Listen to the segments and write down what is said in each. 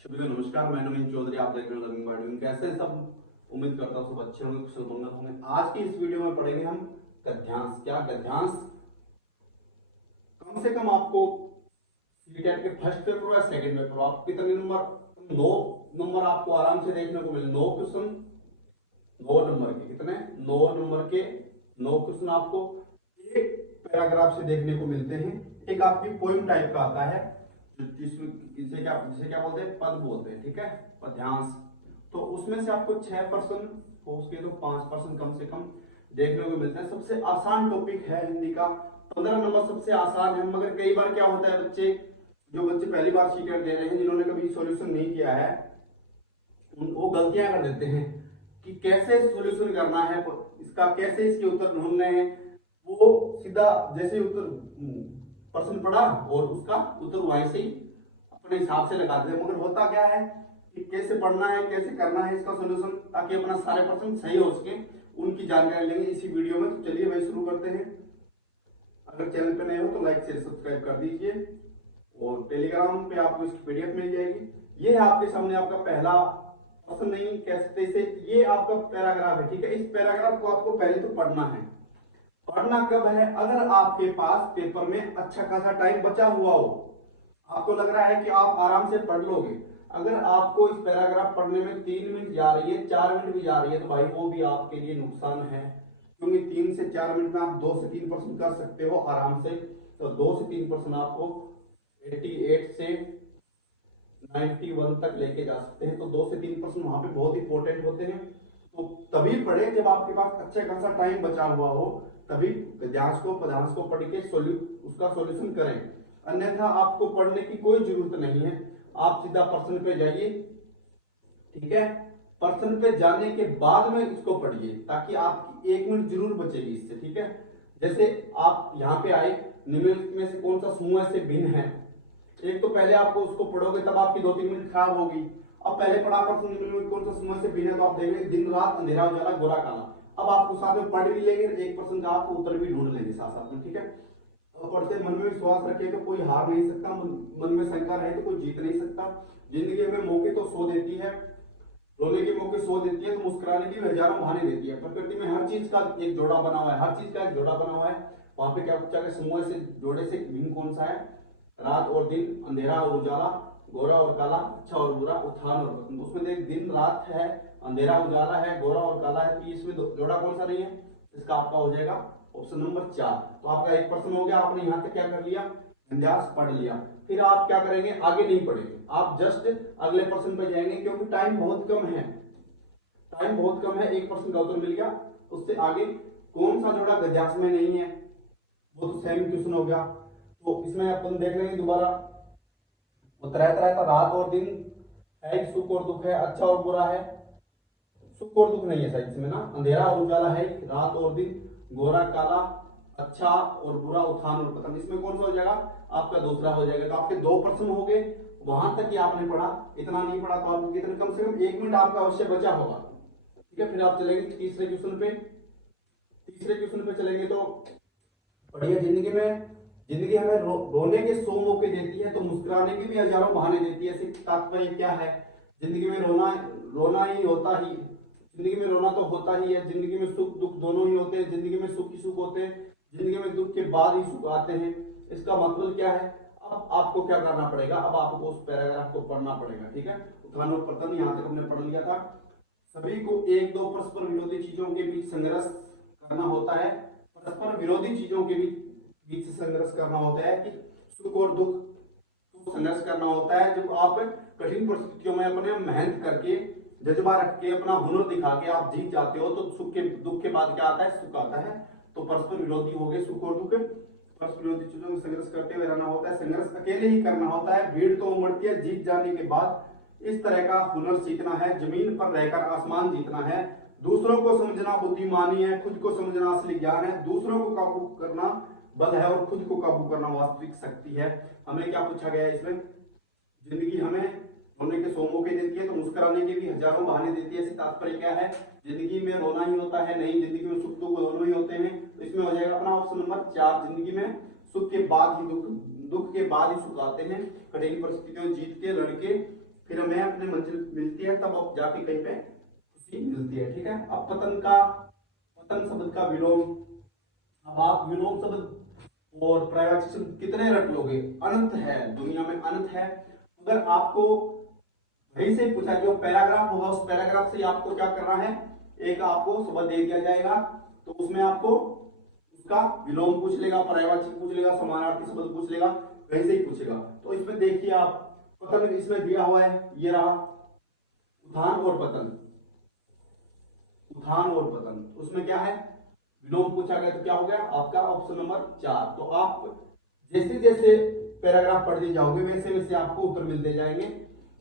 सभी को नमस्कार। मैं नवीन चौधरी, आप देख रहे हैं लर्निंग बाय डूइंग। कैसे हैं सब? उम्मीद करता हूँ सब अच्छे होंगे, कुशल मंगल होंगे। आज की इस वीडियो में पढ़ेंगे हम गद्यांश। क्या गद्यांश? कम से कम आपको सीटेट के फर्स्ट पेपर या सेकंड पेपर आप कितने नंबर? 9 नंबर आपको आराम से देखने को मिले। 9 क्वेश्चन, 9 नंबर के कितने? 9 नंबर के 9 क्वेश्चन आपको एक पैराग्राफ से देखने को मिलते हैं। एक आपकी पोइम टाइप का आता है, जिसे क्या बोलते हैं? पद बोलते हैं। ठीक है, पद्यांश। तो उसमें से आपको 6% हो उसके तो 5% कम से कम देखने को मिलता है। सबसे आसान टॉपिक है हिंदी का। 15 नंबर सबसे आसान है, मगर कई बार क्या होता है, जो बच्चे पहली बार सीटेट दे रहे हैं, जिन्होंने कभी सॉल्यूशन नहीं किया है, वो गलतियां कर देते हैं कि कैसे सॉल्यूशन करना है इसका, कैसे इसके उत्तर ढूंढने हैं। वो सीधा जैसे उत्तर प्रश्न पढ़ा और उसका उत्तर वहीं से ही अपने हिसाब से लगा देते हैं। मगर होता क्या है कि कैसे पढ़ना है, कैसे करना है इसका सॉल्यूशन, ताकि अपना सारे प्रश्न सही हो सके, उनकी जानकारी लेंगे इसी वीडियो में। तो चलिए भाई शुरू करते हैं। अगर चैनल पे नए हो तो लाइक शेयर सब्सक्राइब कर दीजिए, और टेलीग्राम पे आपको इसकी पीडीएफ मिल जाएगी। ये है आपके सामने आपका पहला प्रश्न, नहीं कह सकते इसे, ये आपका पैराग्राफ है। ठीक है, इस पैराग्राफ को आपको पहले तो पढ़ना है। पढ़ना कब है? अगर आपके पास पेपर में अच्छा खासा टाइम बचा हुआ हो, आपको लग रहा है कि आप आराम से पढ़ लोगे। अगर आपको इस पैराग्राफ पढ़ने में 3 मिनट जा रही है, 4 मिनट भी जा रही है, तो भाई वो भी आपके लिए नुकसान है, क्योंकि 3 से 4 मिनट में आप 2 से 3% कर सकते हो आराम से। तो 2 से 3% आपको 88 से 91 तक लेके जा सकते हैं। तो 2 से 3% वहां पे बहुत इंपॉर्टेंट होते हैं। तो तभी पढ़े जब आपके पास अच्छा खासा टाइम बचा हुआ हो, तभी गद्यांश को पद्यांश को पढ़ के उसका सॉल्यूशन करें। अन्यथा आपको पढ़ने की कोई जरूरत नहीं है, आप सीधा प्रश्न पे जाइए। ठीक है, प्रश्न पे जाने के बाद में इसको पढ़िए, ताकि आपकी 1 मिनट जरूर बचेगी इससे। ठीक है, जैसे आप यहाँ पे आए, निम्नलिखित में से कौन सा समूह से भिन्न है? एक तो पहले आपको उसको पढ़ोगे, तब आपकी 2-3 मिनट खराब होगी। अब पहले पढ़ा प्रश्न निम्नलिखित में कौन सा समूह से भिन्न है, तो आप देखेंगे दिन रात, अंधेरा उजाला, गोरा काला। अब आपको साथ में पढ़ भी लेंगे, एक प्रश्न का आपको उत्तर भी ढूंढ लेंगे साथ साथ में। ठीक है, अब पढ़ते मन में विश्वास रखे तो कोई हार नहीं सकता, मन में शंका रहे तो कोई जीत नहीं सकता। जिंदगी में मौके तो 100 देती है, रोने के मौके 100 देती है, तो मुस्कुराने की भी हजारों बहाने देती है। प्रकृति में हर चीज का एक जोड़ा बना हुआ है, हर चीज का एक जोड़ा बना हुआ है। वहां पे क्या पूछा गया? समूह से, जोड़े से भिन्न कौन सा है? रात और दिन, अंधेरा और उजाला, गोरा और काला, अच्छा और बुरा, उत्थान और पतन। उसमें देख, दिन रात है, अंधेरा उजाला है, गोरा और काला है, तो इसमें जोड़ा कौन सा नहीं है? इसका आपका हो जाएगा ऑप्शन नंबर 4। तो आपका एक प्रश्न हो गया, आपने यहाँ तक क्या कर लिया? गद्यांश पढ़ लिया। फिर आप क्या करेंगे? आगे नहीं पढ़ेंगे, आप जस्ट अगले प्रश्न पे जाएंगे, क्योंकि टाइम बहुत कम है। टाइम बहुत कम है, एक प्रश्न का उत्तर मिल गया। उससे आगे कौन सा जोड़ा गद्यांश में नहीं है, वो तो सेम क्वेश्चन हो गया। तो इसमें अपन देख लेंगे दोबारा। वो तरह तरह का रात और दिन है, सुख और दुख है, अच्छा और बुरा है। सुख और दुख नहीं है शायद इसमें ना, अंधेरा और उजाला है, रात और दिन, गोरा काला, अच्छा और बुरा, उत्थान और पतन। इसमें कौन सा हो जाएगा? आपका दूसरा हो जाएगा। तो आपके 2 प्रश्न हो गए, वहां तक ही आपने पढ़ा। इतना नहीं पढ़ा तो आपको कितने, कम से कम 1 मिनट आपका अवश्य बचा होगा। ठीक है, फिर आप चलेंगे तीसरे क्वेश्चन पे। तीसरे क्वेश्चन पे चलेंगे तो बढ़िया। जिंदगी हमें रोने के 100 मौके देती है, तो मुस्कुराने के भी हजारों बहाने देती है। इससे तात्पर्य क्या है? जिंदगी में रोना ही होता ही, जिंदगी में रोना तो होता ही है। जिंदगी में सुख दुख दोनों ही होते हैं, जिंदगी में सुख ही सुख होते हैं, जिंदगी में दुख के बाद ही सुख आते हैं। इसका मतलब क्या है? अब आपको क्या करना पड़ेगा? अब आपको उस पैराग्राफ को पढ़ना पड़ेगा। ठीक है, उत्थान और पतन यहाँ तक हमने पढ़ लिया था। सभी को एक दो परस्पर विरोधी चीजों के बीच संघर्ष करना होता है। परस्पर विरोधी चीजों के बीच से संघर्ष करना होता है, कि सुख और दुख तो संघर्ष करना होता है। जब आप कठिन परिस्थितियों में अपने मेहनत करके, जज्बा रख के, अपना हुनर दिखा के आप जीत जाते हो, तो सुख के दुख के बाद क्या आता है? सुख आता है। तो परस्पर विरोधी हो गए सुख और दुख। परस्पर विरोधी चीजों में संघर्ष करते हुए रहना होता है। संघर्ष अकेले ही करना होता है, भीड़ तो उमड़ती है जीत जाने के बाद। इस तरह का हुनर सीखना है, जमीन पर रहकर आसमान जीतना है। दूसरों को समझना बुद्धिमानी है, खुद को समझना असली ज्ञान है। दूसरों को काबू करना बल है, और खुद को काबू करना वास्तविक शक्ति है। हमें क्या पूछा गया है इसमें? जिंदगी हमें रोने के 100 मौके देती है, तो मुस्कुराने के भी हजारों बहाने देती है। इससे तात्पर्य क्या है? जिंदगी में रोना ही होता है? नहीं, जिंदगी में सुख दुख दोनों ही होते हैं। तो इसमें हो जाएगा अपना ऑप्शन नंबर 4। जिंदगी में सुख के बाद ही दुख, दुख के बाद ही सुख आते हैं। कठिन परिस्थितियों जीत के, लड़के, फिर हमें अपनी मंजिल मिलती है, तब अब जाके कहीं पे खुशी मिलती है। ठीक है, अब पतन शब्द का विलोम, अब आप विलोम शब्द और पर्यायवाची शब्द कितने रट लोगे? अनंत है, दुनिया में अनंत है। अगर आपको वहीं से पूछा, जो पैराग्राफ होगा उस पैराग्राफ से आपको क्या करना है, एक आपको शब्द दे दिया जाएगा, तो उसमें आपको उसका विलोम पूछ लेगा, पर्यायवाची पूछ लेगा, समानार्थी शब्द पूछ लेगा, वहीं से ही पूछेगा। तो इसमें देखिए आप, पतन इसमें दिया हुआ है, ये रहा उत्थान और पतन, उत्थान और पतन, उसमें क्या है, विलोम पूछा गया, तो क्या हो गया आपका ऑप्शन नंबर 4। तो आप जैसे जैसे पैराग्राफ पढ़ते जाओगे वैसे वैसे आपको उत्तर मिलते जाएंगे,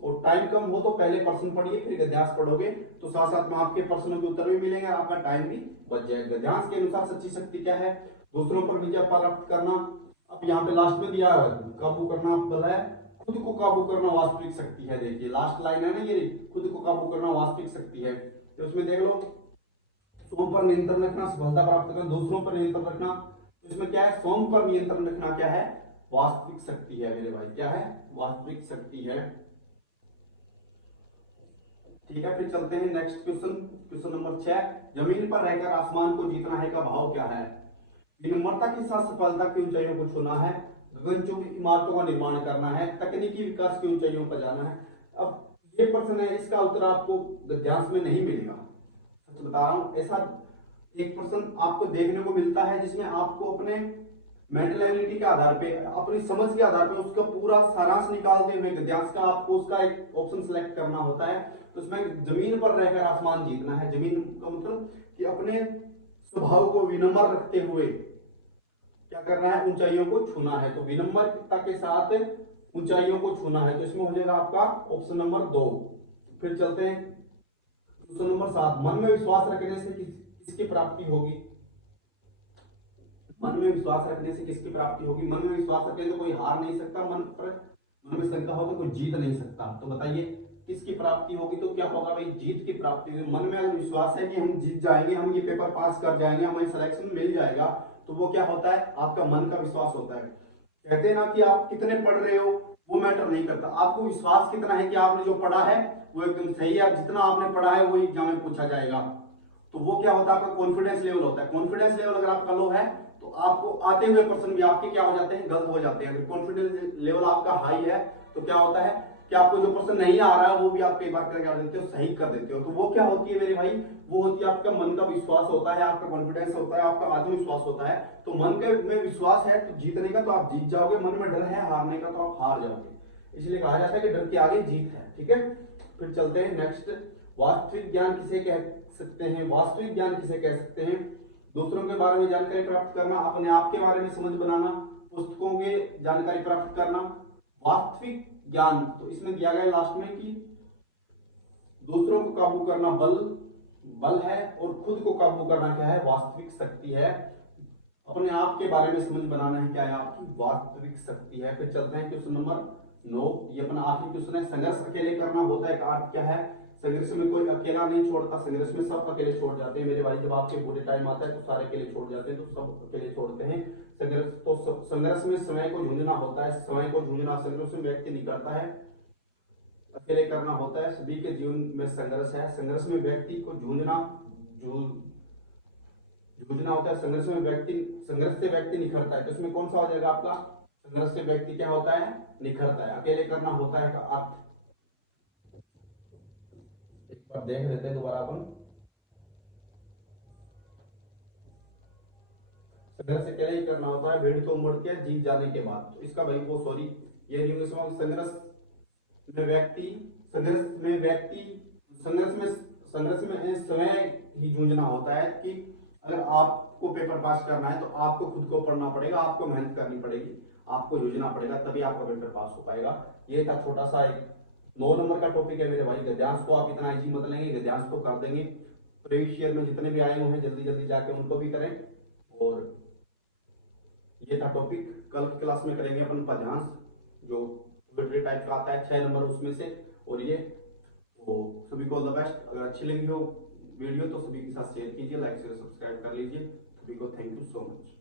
और टाइम कम हो तो पहले प्रश्न पढ़िए, फिर गद्यांश पढ़ोगे, तो साथ साथ में आपके प्रश्नों के उत्तर भी मिलेंगे, आपका टाइम भी बच जाएगा। गद्यांश के अनुसार सच्ची शक्ति क्या है? दूसरों पर विजय प्राप्त करना। अब यहाँ पे लास्ट में दिया है काबू करना बल है, खुद को काबू करना वास्तविक शक्ति है। देखिए लास्ट लाइन है ना, ये खुद को काबू करना वास्तविक शक्ति है। तो उसमें देख लो, सोम पर नियंत्रण रखना सफलता प्राप्त करना, दूसरों पर नियंत्रण रखना। तो इसमें क्या है, सोम पर नियंत्रण रखना क्या है? वास्तविक शक्ति है मेरे भाई, क्या है? वास्तविक शक्ति है। ठीक है, फिर चलते हैं नेक्स्ट क्वेश्चन, क्वेश्चन नंबर 6। जमीन पर रहकर आसमान को जीतना है का भाव क्या है? विनम्रता के साथ सफलता की ऊंचाइयों को छूना है, गगनचुंबी इमारतों का निर्माण करना है, तकनीकी विकास की ऊंचाइयों पर जाना है। अब ये प्रश्न है, इसका उत्तर आपको गद्यांश में नहीं मिलेगा, सच बता रहा हूं। ऐसा एक प्रश्न आपको देखने को मिलता है जिसमें आपको अपने मेंटल एबिलिटी के आधार पे, अपनी समझ के आधार पे उसका पूरा सारांश निकालते हुए गद्यांश का आपको उसका एक ऑप्शन सेलेक्ट करना होता है। तो इसमें जमीन पर रहकर आसमान जीतना है, जमीन का मतलब कि अपने स्वभाव को विनम्र रखते हुए क्या करना है, ऊंचाइयों को छूना है। तो विनम्रता के साथ ऊंचाइयों को छूना है, तो इसमें हो जाएगा आपका ऑप्शन नंबर 2। फिर चलते हैं क्वेश्चन नंबर 7। मन में विश्वास रखने से किसकी प्राप्ति होगी? मन में विश्वास रखने से किसकी प्राप्ति होगी? मन में विश्वास रखने से कोई हार नहीं सकता, मन में शंका हो तो कोई जीत नहीं सकता। तो बताइए किसकी प्राप्ति होगी? तो क्या होगा भाई, जीत की प्राप्ति होगी। मन में अगर विश्वास है कि हम जीत जाएंगे, हम ये पेपर पास कर जाएंगे, हमें सिलेक्शन मिल जाएगा, तो वो क्या होता है, आपका मन का विश्वास होता है। कहते हैं ना कि आप कितने पढ़ रहे हो वो मैटर नहीं करता, आपको विश्वास कितना है कि आपने जो पढ़ा है वो एकदम सही है, जितना आपने पढ़ा है वही एग्जाम में पूछा जाएगा। तो वो क्या होता है, आपका कॉन्फिडेंस लेवल होता है। कॉन्फिडेंस लेवल अगर आपका लो है तो आपको आते हुए प्रश्न भी आपके क्या हो जाते हैं, गलत हो जाते हैं। अगर कॉन्फिडेंस लेवल आपका हाई है तो क्या होता है कि आपको जो प्रश्न नहीं आ रहा है वो भी आप कई बार क्या देते हो, सही कर देते हो। तो वो क्या होती है मेरे भाई, वो होती है आपका मन का विश्वास होता है, आपका कॉन्फिडेंस होता है, आपका आत्मविश्वास होता है। तो मन के में विश्वास है तो जीतने का तो आप जीत जाओगे, मन में डर है हारने का तो आप हार जाओगे। इसलिए कहा जाता है कि डर के आगे जीत है। ठीक है, फिर चलते हैं नेक्स्ट। वास्तविक ज्ञान किसे कह सकते हैं? वास्तविक ज्ञान किसे कह सकते हैं? दूसरों के बारे में जानकारी प्राप्त करना, अपने आप के बारे में समझ बनाना, पुस्तकों के जानकारी प्राप्त करना। वास्तविक ज्ञान तो इसमें दिया गया लास्ट में कि दूसरों को काबू करना बल है, और खुद को काबू करना क्या है, वास्तविक शक्ति है। अपने आप के बारे में समझ बनाना है क्या है, आपकी वास्तविक शक्ति है। फिर चलते हैं क्वेश्चन नंबर 9, ये अपना आखिरी क्वेश्चन है। संघर्ष अकेले करना होता है का अर्थ क्या है? संघर्ष में कोई अकेला नहीं छोड़ता, संघर्ष में सब अकेले छोड़ जाते हैं मेरे भाई। जब आपके बुरे टाइम आता है तो सारे अकेले छोड़ जाते हैं, तो सब अकेले छोड़ते हैं। संघर्ष में समय को जूझना होता है, समय को जूझना, संघर्ष में व्यक्ति निकलता है, अकेले करना होता है। सभी के जीवन में संघर्ष है, संघर्ष में व्यक्ति को जूझना होता है। संघर्ष से व्यक्ति निखरता है। तो इसमें कौन सा हो जाएगा आपका? संघर्ष से व्यक्ति क्या होता है, निखरता है। अकेले करना होता है का अर्थ एक बार देख लेते हैं दोबारा अपन। संघर्ष अकेले ही करना होता है, भीड़ तो उमड़ती है जीत जाने के बाद। तो इसका भाई वो सॉरी ये नहीं, संघर्ष में समय ही जूझना होता है कि अगर आपको पेपर पास करना है तो आपको खुद को पढ़ना पड़ेगा, आपको मेहनत करनी पड़ेगी, आपको जूझना पड़ेगा, तभी आपका पेपर पास हो पाएगा। ये था छोटा सा एक 9 नंबर का टॉपिक है मेरे भाई। गद्यांश को आप इतना इजी मत लेंगे, गद्यांश को कर देंगे। प्रीवियस ईयर में जितने भी आए हुए हैं जल्दी जल्दी जाके उनको भी करें। और ये था टॉपिक, कल की क्लास में करेंगे अपन पद्यांश, जो पोएट्री टाइप का आता है 6 नंबर उसमें से। और ये तो सभी को ऑल द बेस्ट। अगर अच्छी लगी हो वीडियो तो सभी के साथ शेयर कीजिए, लाइक शेयर सब्सक्राइब कर लीजिए। सभी को थैंक यू सो मच।